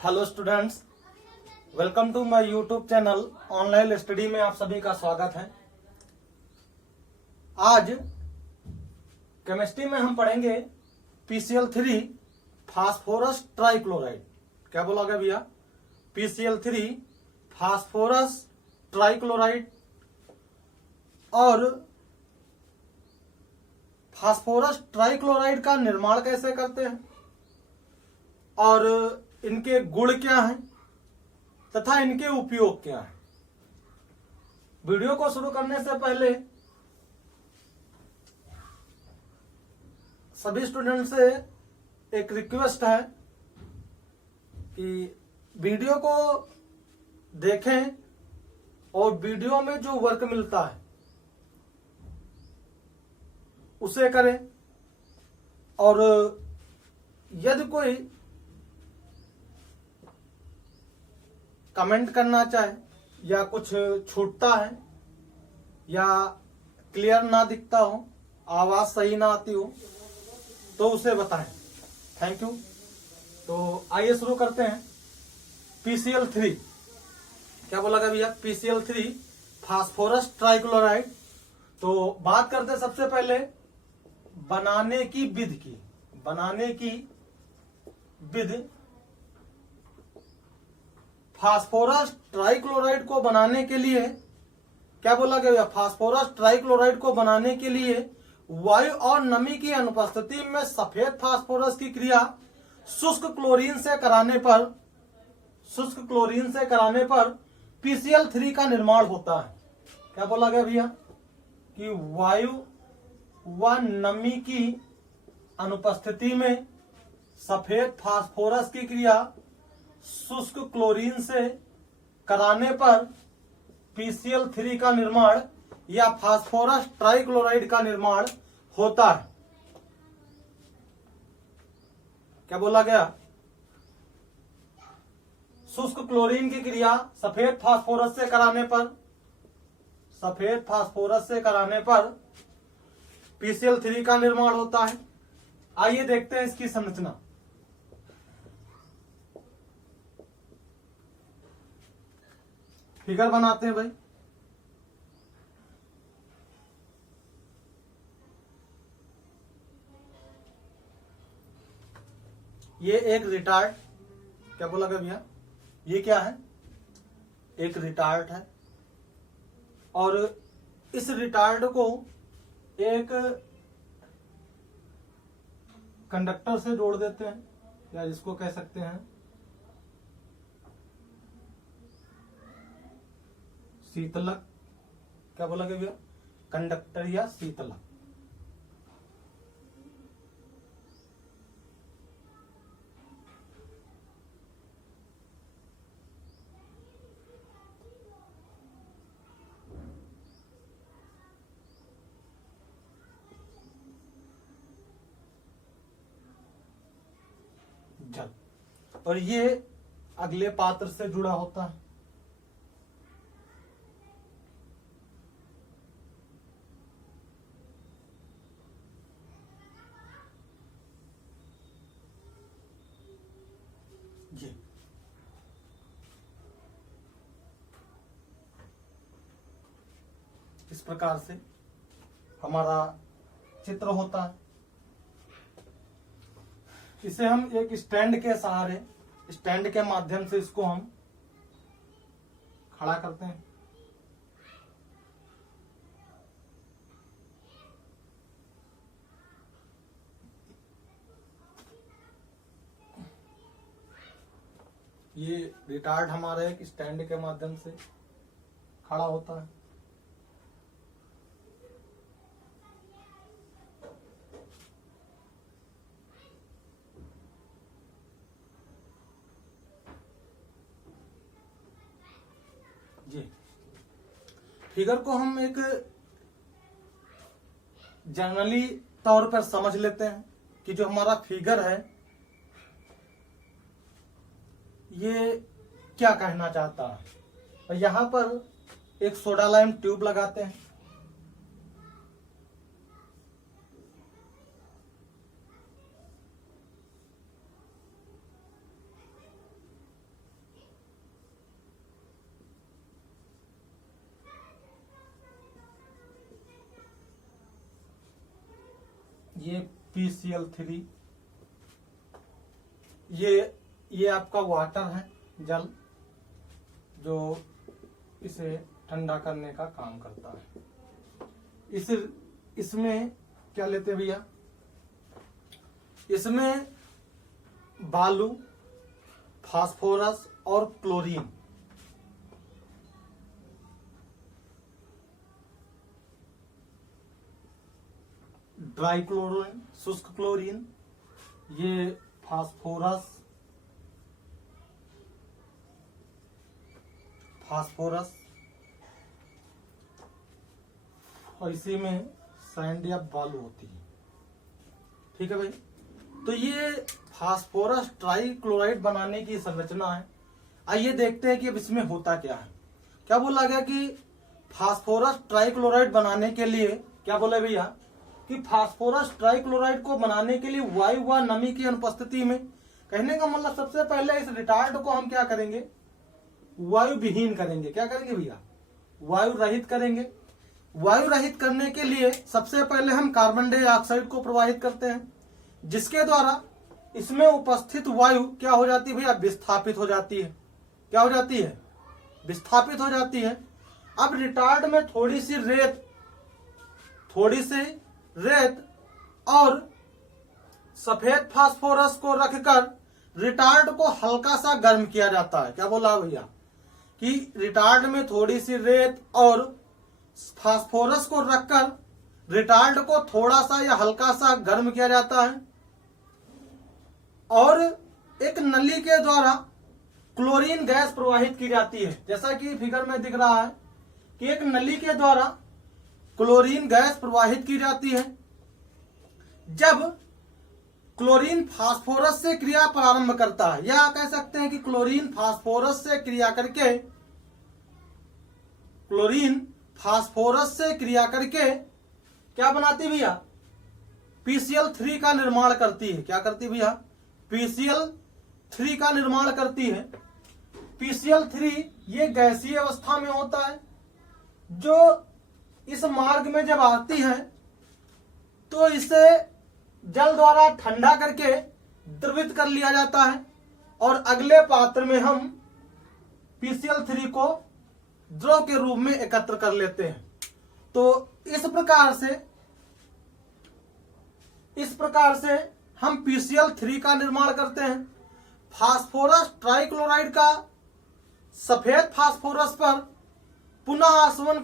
Hello students, welcome to my YouTube channel. Online study में आप सभी का स्वागत है। आज केमिस्ट्री में हम पढ़ेंगे PCl3 फास्फोरस ट्राइक्लोराइड। क्या बोला गया भैया? PCl3 phosphorus trichloride. और फास्फोरस ट्राइक्लोराइड का निर्माण कैसे करते हैं और इनके गुण क्या हैं तथा इनके उपयोग क्या हैं। वीडियो को शुरू करने से पहले सभी स्टूडेंट से एक रिक्वेस्ट है कि वीडियो को देखें और वीडियो में जो वर्क मिलता है उसे करें। और यदि कोई कमेंट करना चाहे या कुछ छूटता है या क्लियर ना दिखता हो, आवाज सही ना आती हो तो उसे बताएं। Thank you. तो आइए शुरू करते हैं। PCl3 क्या बोला गया भैया? PCl3 phosphorus trichloride. तो बात करते हैं सबसे पहले बनाने की विधि की। बनाने की विधि, फास्फोरस ट्राइक्लोराइड को बनाने के लिए क्या बोला गया? फास्फोरस ट्राइक्लोराइड को बनाने के लिए वायु और नमी की अनुपस्थिति में सफेद फास्फोरस की क्रिया शुष्क क्लोरीन से कराने पर PCl3 का निर्माण होता है। क्या बोला गया भैया? कि वायु व नमी की अनुपस्थिति में सफेद फास्फोरस की क्रिया शुष्क क्लोरीन से कराने पर PCl3 का निर्माण या फास्फोरस ट्राइक्लोराइड का निर्माण होता है। क्या बोला गया? शुष्क क्लोरीन की क्रिया सफेद फास्फोरस से कराने पर PCl3 का निर्माण होता है। आइए देखते हैं इसकी संरचना। फिगर बनाते हैं भाई। ये एक रिटार्ड, क्या बोला गया भैया? ये क्या है? एक रिटार्ड है। और इस रिटार्ड को एक कंडक्टर से जोड़ देते हैं, या इसको कह सकते हैं शीतलक। क्या बोला गया भैया? कंडक्टर या शीतलक। जल। और ये अगले पात्र से जुड़ा होता है। ये इस प्रकार से हमारा चित्र होता है। इसे हम एक स्टैंड के माध्यम से इसको हम खड़ा करते हैं। ये रिटार्ड हमारा एक स्टैंड के माध्यम से खड़ा होता है। जी, फिगर को हम एक जनरली तौर पर समझ लेते हैं कि जो हमारा फिगर है ये क्या कहना चाहता है। और यहां पर एक सोडा लाइम ट्यूब लगाते हैं। ये PCl3, ये आपका वाटर है, जल, जो इसे ठंडा करने का काम करता है। इसमें क्या लेते हैं भैया, इसमें बालू, फास्फोरस और क्लोरीन, ड्राई क्लोरीन, शुष्क क्लोरीन, ये फास्फोरस और इसी में सैंड या बालू होती है। ठीक है भाई, तो ये फास्फोरस ट्राई क्लोराइड बनाने की संरचना है। आइए देखते हैं कि अब इसमें होता क्या है। क्या बोला गया कि फास्फोरस ट्राई क्लोराइड बनाने के लिए, क्या बोले भैया कि फास्फोरस ट्राई क्लोराइड को बनाने के लिए वायु व नमी की अनुपस्थिति में, कहने का मतलब सबसे पहले इस रिटार्ड को हम क्या करेंगे, वायु विहीन करेंगे। क्या करेंगे भैया, वायु रहित करेंगे। वायु रहित करने के लिए सबसे पहले हम कार्बन डाइऑक्साइड को प्रवाहित करते हैं, जिसके द्वारा इसमें उपस्थित वायु क्या हो जाती है भैया, विस्थापित हो जाती है। क्या हो जाती है, विस्थापित हो जाती है। अब रिटार्ड में थोड़ी सी रेत और सफेद फास्फोरस को रखकर रिटार्ड को हल्का सा गर्म किया जाता है। क्या बोला भैया कि रिटार्ड में थोड़ी सी रेत और फास्फोरस को रखकर रिटार्ड को थोड़ा सा या हल्का सा गर्म किया जाता है और एक नली के द्वारा क्लोरीन गैस प्रवाहित की जाती है। जैसा कि फिगर में दिख रहा है कि एक नली के द्वारा क्लोरीन गैस प्रवाहित की जाती है। जब क्लोरीन फास्फोरस से क्रिया प्रारंभ करता है, या कह सकते हैं कि क्लोरीन फास्फोरस से क्रिया करके क्या बनाती भैया, PCl3 का निर्माण करती है। क्या करती भैया, PCl3 का निर्माण करती है। PCl3 ये गैसीय अवस्था में होता है, जो इस मार्ग में जब आती है तो इसे जल द्वारा ठंडा करके द्रवित कर लिया जाता है और अगले पात्र में हम PCl3 को द्रव के रूप में एकत्र कर लेते हैं। तो इस प्रकार से हम PCl3 का निर्माण करते हैं। फास्फोरस ट्राइक्लोराइड का सफेद फास्फोरस पर पुनः आसवन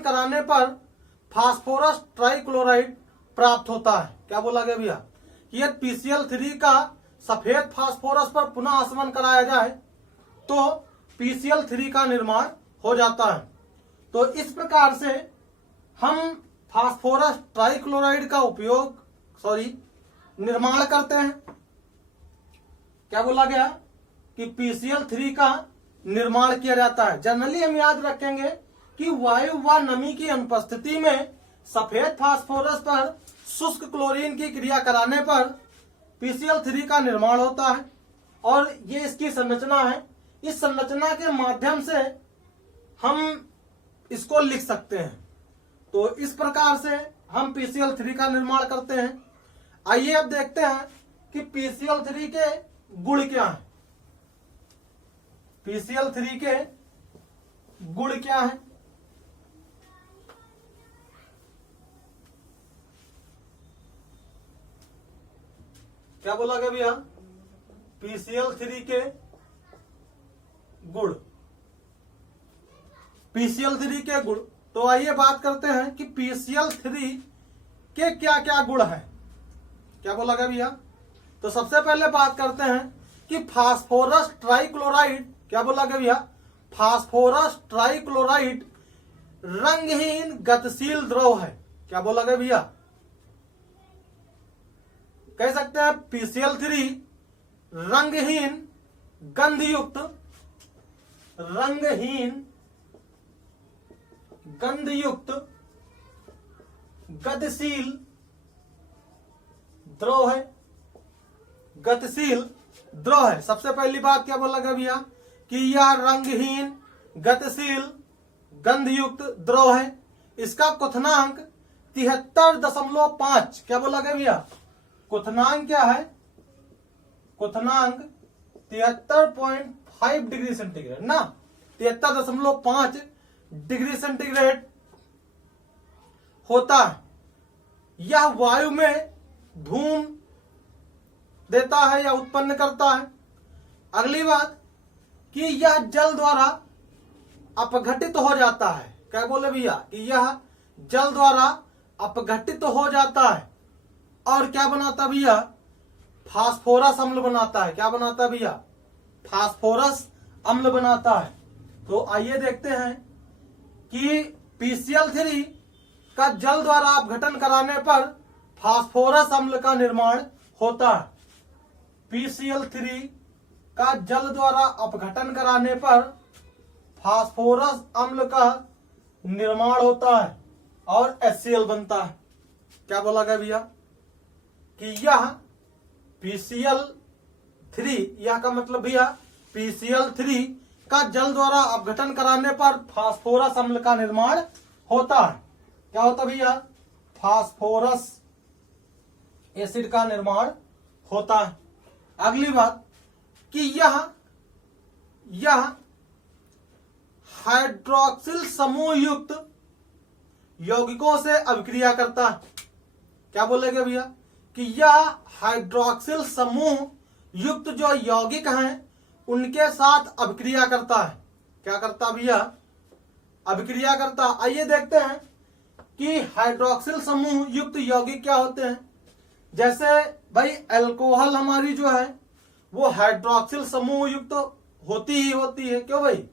कराने पर फास्फोरस ट्राइक्लोराइड प्राप्त होता है। क्या बोला गया भैया, यदि PCl3 का सफेद फास्फोरस पर पुनः आसवन कराया जाए तो PCl3 का निर्माण हो जाता है। तो इस प्रकार से हम फास्फोरस ट्राइक्लोराइड का निर्माण करते हैं। क्या बोला गया कि PCl3 का निर्माण किया जाता है। जनरली हम याद रखेंगे कि वायु व नमी की अनुपस्थिति में सफेद फास्फोरस पर शुष्क क्लोरीन की क्रिया कराने पर PCl3 का निर्माण होता है और ये इसकी संरचना है। इस संरचना के माध्यम से हम इसको लिख सकते हैं। तो इस प्रकार से हम PCl3 का निर्माण करते हैं। आइए अब देखते हैं कि PCl3 के गुण क्या है। PCl3 के गुण क्या है। क्या बोला गया भैया, PCl3 के गुण। PCl3 के गुण, तो आइए बात करते हैं कि PCl3 के क्या क्या गुण हैं। क्या बोला गया भैया, तो सबसे पहले बात करते हैं कि फास्फोरस ट्राइक्लोराइड, क्या बोला गया भैया, फास्फोरस ट्राइक्लोराइड रंगहीन गतिशील द्रव है। क्या बोला गया भैया, कह सकते हैं PCl3 रंगहीन गंधयुक्त गतिशील द्रव है। गतिशील द्रव है। सबसे पहली बात क्या बोला गया भैया कि यह रंगहीन गतिशील गंधयुक्त द्रव है। इसका क्वथनांक 73.5, क्या बोला गया भैया, क्वथनांक क्या है, क्वथनांक 73.5 डिग्री सेंटीग्रेड ना, 73.5 डिग्री सेंटीग्रेड होता है। यह वायु में धूम देता है या उत्पन्न करता है। अगली बात कि यह जल द्वारा अपघटित हो जाता है, क्या बोले भैया, कि यह जल द्वारा अपघटित हो जाता है और क्या बनाता भैया, फास्फोरस अम्ल बनाता है। क्या बनाता भैया, फास्फोरस अम्ल बनाता है। तो आइए देखते हैं कि PCl3 का जल द्वारा अपघटन कराने पर फास्फोरस अम्ल का निर्माण होता है। PCl3 का जल द्वारा अपघटन कराने पर फास्फोरस अम्ल का निर्माण होता है और HCl बनता है। क्या बोला गया भैया, कि यह PCl3, यह का मतलब भैया PCl3 का जल द्वारा अपघटन कराने पर फास्फोरस अम्ल का निर्माण होता है। क्या होता भैया, फास्फोरस एसिड का निर्माण होता है। अगली बात कि यह हाइड्रोक्सिल समूह युक्त यौगिकों से अभिक्रिया करता है। क्या बोलेंगे भैया, कि यह हाइड्रोक्सिल समूह युक्त जो यौगिक हैं उनके साथ अभिक्रिया करता है। क्या करता भैया, अभिक्रिया करता। आइए देखते हैं कि हाइड्रोक्सिल समूह युक्त यौगिक क्या होते हैं। जैसे भाई अल्कोहल हमारी जो है वो हाइड्रोक्सिल समूह युक्त होती ही होती है, क्यों भाई।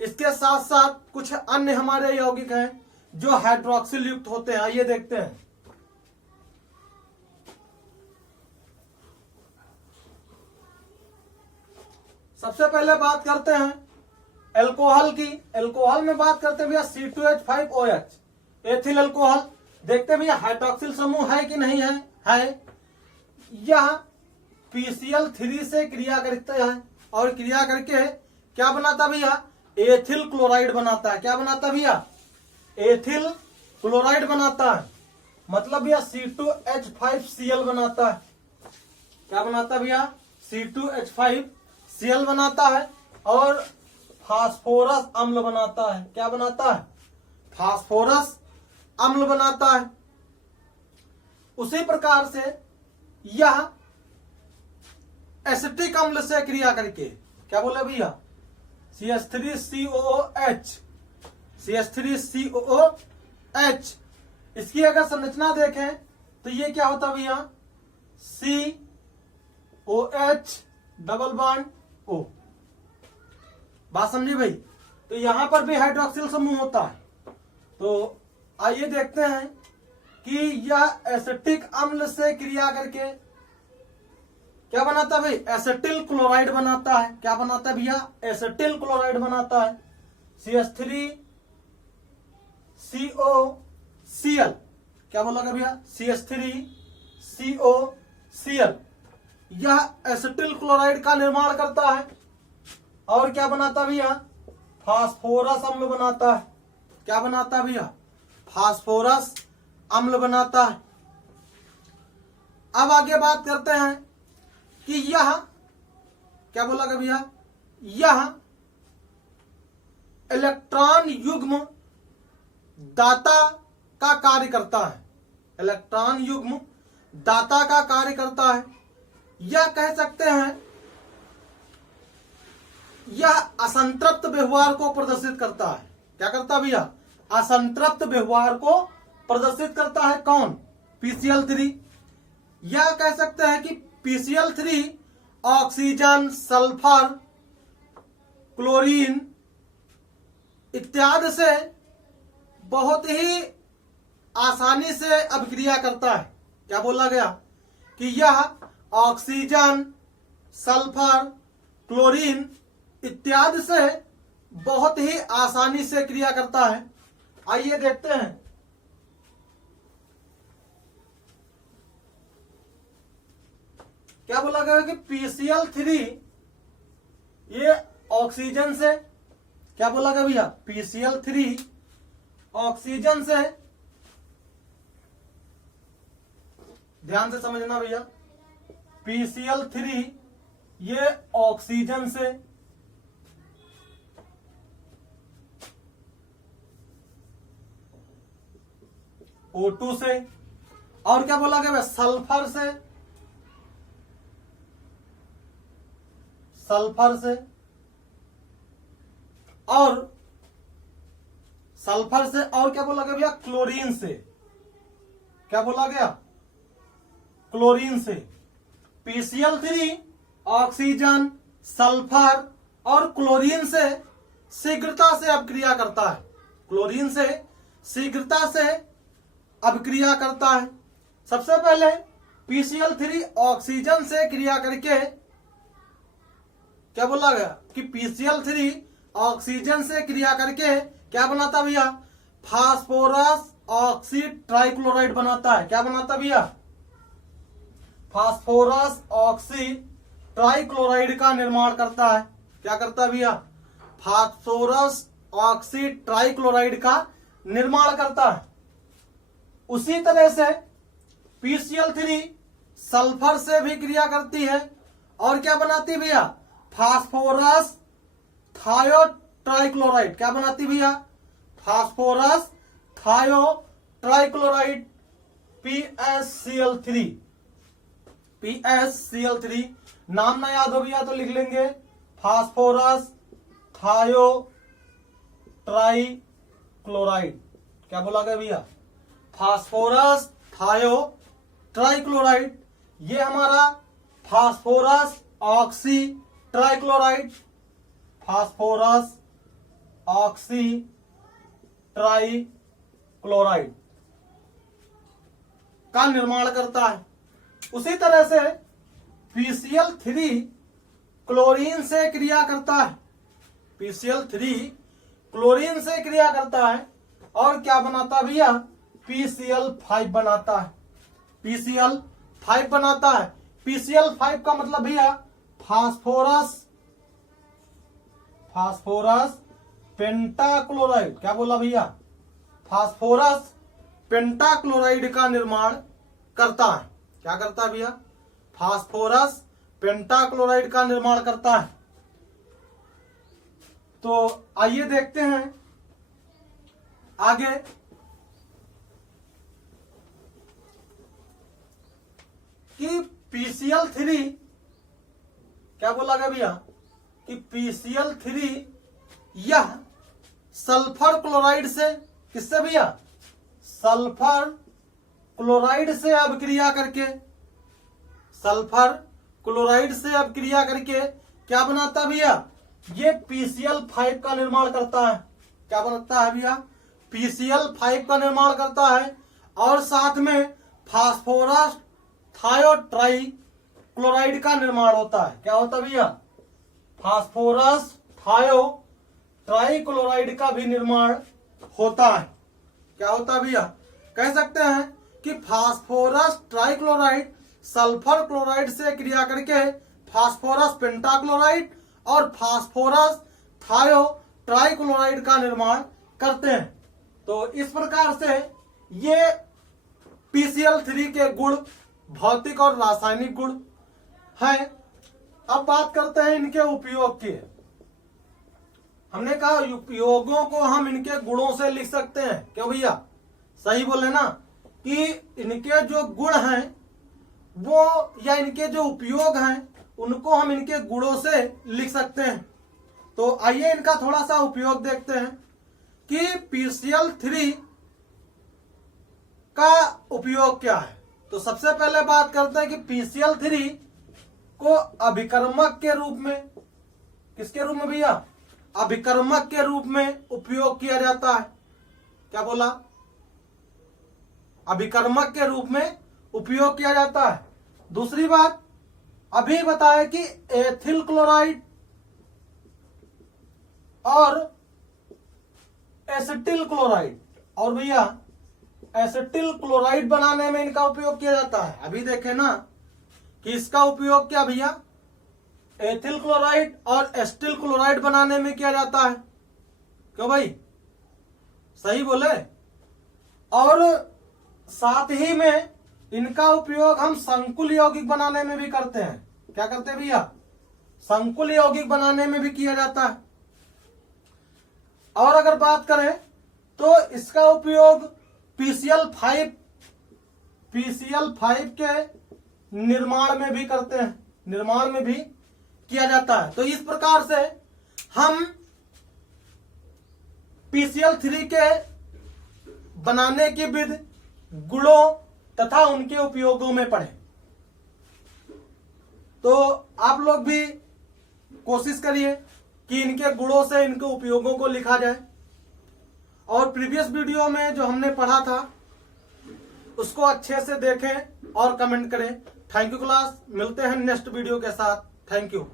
इसके साथ साथ कुछ अन्य हमारे यौगिक हैं जो हाइड्रोक्सिल युक्त होते हैं। आइए देखते हैं। सबसे पहले बात करते हैं अल्कोहल की। अल्कोहल में बात करते हैं भैया C2H5OH, एथिल अल्कोहल। देखते हैं भैया हाइड्रोक्सिल समूह है कि नहीं है। यह PCl3 से क्रिया करता है और क्रिया करके क्या बनाता भैया, एथिल क्लोराइड बनाता है। क्या बनाता भैया, एथिल क्लोराइड बनाता है। मतलब भैया C2H5Cl बनाता है। क्या बनाता भैया, C2H5Cl बनाता है और फास्फोरस अम्ल बनाता है। क्या बनाता है, फास्फोरस अम्ल बनाता है। उसी प्रकार से यह एसिटिक अम्ल से क्रिया करके, क्या बोले भैया, CH3COOH, इसकी अगर संरचना देखें तो ये क्या होता भैया, COH डबल बॉन्ड O। बात समझी भाई। तो यहां पर भी हाइड्रोक्सिल समूह होता है। तो आइए देखते हैं कि यह एसिटिक अम्ल से क्रिया करके क्या बनाता है भाई, एसिटिल क्लोराइड बनाता है। क्या बनाता है भैया, एसिटिल क्लोराइड बनाता है। CH3COCl, क्या बोला भैया, CH3COCl, यह एसिटिल क्लोराइड का निर्माण करता है और क्या बनाता भैया, फास्फोरस अम्ल बनाता है। क्या बनाता भैया, फास्फोरस अम्ल बनाता है। अब आगे बात करते हैं कि यह क्या बोला गया भैया, यह इलेक्ट्रॉन युग्म दाता का कार्य करता है। इलेक्ट्रॉन युग्म दाता का कार्य करता है। यह कह सकते हैं यह असंतृप्त व्यवहार को प्रदर्शित करता है। क्या करता भैया, असंतृप्त व्यवहार को प्रदर्शित करता है। कौन, PCl3। यह कह सकते हैं कि PCl3 ऑक्सीजन, सल्फर, क्लोरीन इत्यादि से बहुत ही आसानी से अभिक्रिया करता है। क्या बोला गया, कि यह ऑक्सीजन, सल्फर, क्लोरीन इत्यादि से बहुत ही आसानी से क्रिया करता है। आइए देखते हैं। क्या बोला गया कि PCl3 ये ऑक्सीजन से, क्या बोला गया भैया, PCl3 ऑक्सीजन से, ध्यान से समझना भैया, PCl3 ये ऑक्सीजन से, O2 से, और क्या बोला गया, सल्फर से, सल्फर से, और सल्फर से, और क्या बोला गया भैया, क्लोरीन से। क्या बोला गया, क्लोरीन से। PCl3 ऑक्सीजन, सल्फर और क्लोरीन से शीघ्रता से अभिक्रिया करता है, क्लोरीन से शीघ्रता से अभिक्रिया करता है। सबसे पहले PCl3 ऑक्सीजन से क्रिया करके, क्या बोला गया कि PCl3 ऑक्सीजन से क्रिया करके क्या बनाता भैया, फास्फोरस ऑक्सी ट्राइक्लोराइड बनाता है। क्या बनाता भैया, फास्फोरस ऑक्सी ट्राइक्लोराइड का निर्माण करता है। क्या करता भैया, फास्फोरस ऑक्सी ट्राइक्लोराइड का निर्माण करता है। उसी तरह से PCl3 सल्फर से भी क्रिया करती है और क्या बनाती भैया, फास्फोरस थायो ट्राइक्लोराइड। क्या बनाती भैया, फास्फोरस थायो ट्राइक्लोराइड, PSCl3। PSCl3 नाम ना याद हो भैया तो लिख लेंगे, फास्फोरस थायो ट्राइक्लोराइड। क्या बोला गया भैया, फास्फोरस थायो ट्राइक्लोराइड। ये हमारा phosphorus oxy trichloride, phosphorus oxy trichloride का निर्माण करता है। उसी तरह से PCl3 क्लोरीन से क्रिया करता है, PCl3 क्लोरीन से क्रिया करता है और क्या बनाता है भैया, PCl5 बनाता है, PCl5 बनाता है। PCl5 का मतलब भैया फास्फोरस पेंटाक्लोराइड। क्या बोला भैया, फास्फोरस पेंटाक्लोराइड का निर्माण करता है। क्या करता है भैया, फास्फोरस पेंटाक्लोराइड का निर्माण करता है। तो आइए देखते हैं आगे। कि PCl3, क्या बोला गया भैया कि PCl3 यह सल्फर क्लोराइड से, किससे भैया, सल्फर क्लोराइड से अभिक्रिया करके, सल्फर क्लोराइड से अभिक्रिया करके क्या बनाता भैया, ये PCl5 का निर्माण करता है। क्या बनता है भैया, PCl5 का निर्माण करता है और साथ में फास्फोरस थायो ट्राइक्लोराइड का निर्माण होता है। क्या होता है भैया, फास्फोरस थायो ट्राइक्लोराइड का भी निर्माण होता है। क्या होता है भैया, कह सकते हैं कि फास्फोरस ट्राइक्लोराइड सल्फर क्लोराइड से क्रिया करके फास्फोरस पेंटाक्लोराइड और फास्फोरस थायो ट्राइक्लोराइड का निर्माण करते हैं। तो इस प्रकार से ये PCl3 के गुण, भौतिक और रासायनिक गुण हैं। अब बात करते हैं इनके उपयोग की। हमने कहा उपयोगों को हम इनके गुणों से लिख सकते हैं। क्यों भैया, सही बोले ना, कि इनके जो गुण हैं वो, या इनके जो उपयोग हैं उनको हम इनके गुणों से लिख सकते हैं। तो आइए इनका थोड़ा सा उपयोग देखते हैं कि PCl3 का उपयोग क्या है। तो सबसे पहले बात करते हैं कि PCl3 को अभिकर्मक के रूप में, किसके रूप में भैया, अभिकर्मक के रूप में उपयोग किया जाता है। क्या बोला, अभिकर्मक के रूप में उपयोग किया जाता है। दूसरी बात अभी बताया कि एथिल क्लोराइड और एसिटिल क्लोराइड, और भैया एसिटिल क्लोराइड बनाने में इनका उपयोग किया जाता है। अभी देखे ना कि इसका उपयोग क्या भैया, एथिल क्लोराइड और एसिटिल क्लोराइड बनाने में किया जाता है। क्यों भाई, सही बोले। और साथ ही में इनका उपयोग हम संकुल यौगिक बनाने में भी करते हैं। क्या करते हैं भैया? संकुल यौगिक बनाने में भी किया जाता है। और अगर बात करें तो इसका उपयोग PCl5 के निर्माण में भी करते हैं, निर्माण में भी किया जाता है। तो इस प्रकार से हम PCl3 के बनाने की विधि, गुणों तथा उनके उपयोगों में पढ़े। तो आप लोग भी कोशिश करिए कि इनके गुणों से इनके उपयोगों को लिखा जाए। और प्रीवियस वीडियो में जो हमने पढ़ा था उसको अच्छे से देखें और कमेंट करें। थैंक यू क्लास, मिलते हैं नेक्स्ट वीडियो के साथ। Thank you.